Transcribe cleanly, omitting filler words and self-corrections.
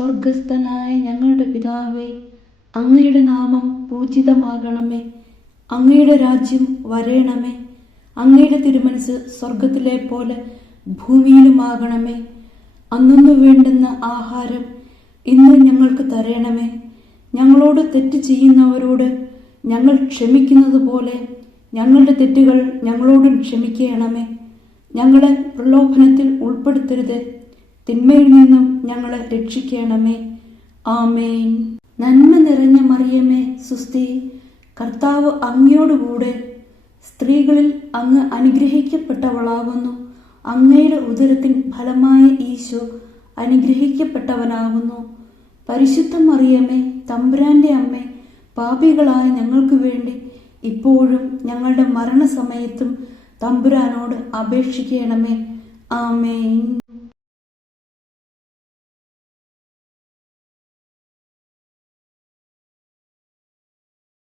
സ്വർഗസ്ഥനായ ഞങ്ങളുടെ പിതാവേ, അങ്ങയുടെ നാമം പൂജിതമാകണമേ. അങ്ങയുടെ രാജ്യം വരേണമേ. അങ്ങയുടെ തിരുമനസ് സ്വർഗത്തിലെ പോലെ ഭൂമിയിലുമാകണമേ. അന്നു വേണ്ടുന്ന ആഹാരം ഇന്ന് ഞങ്ങൾക്ക് തരണമേ. ഞങ്ങളോട് തെറ്റ് ചെയ്യുന്നവരോട് ഞങ്ങൾ ക്ഷമിക്കുന്നത് പോലെ ഞങ്ങളുടെ തെറ്റുകൾ ഞങ്ങളോടും ക്ഷമിക്കണമേ. ഞങ്ങളെ പ്രലോഭനത്തിൽ ഉൾപ്പെടുത്തരുത്, തിന്മയിൽ നിന്നും ഞങ്ങളെ രക്ഷിക്കണമേ. ആമേൻ. നന്മ നിറഞ്ഞ മറിയമേ, സുസ്തി, കർത്താവ് അങ്ങയോടുകൂടെ സ്ത്രീകളിൽ അങ്ങ് അനുഗ്രഹിക്കപ്പെട്ടവളാകുന്നു. അങ്ങയുടെ ഉദരത്തിൻ ഫലമായ ഈശോ അനുഗ്രഹിക്കപ്പെട്ടവനാകുന്നു. പരിശുദ്ധ മറിയമേ, തമ്പുരാന്റെ അമ്മേ, പാപികളായ ഞങ്ങൾക്ക് വേണ്ടി ഇപ്പോഴും ഞങ്ങളുടെ മരണസമയത്തും തമ്പുരാനോട് അപേക്ഷിക്കണമേ. ആമേൻ.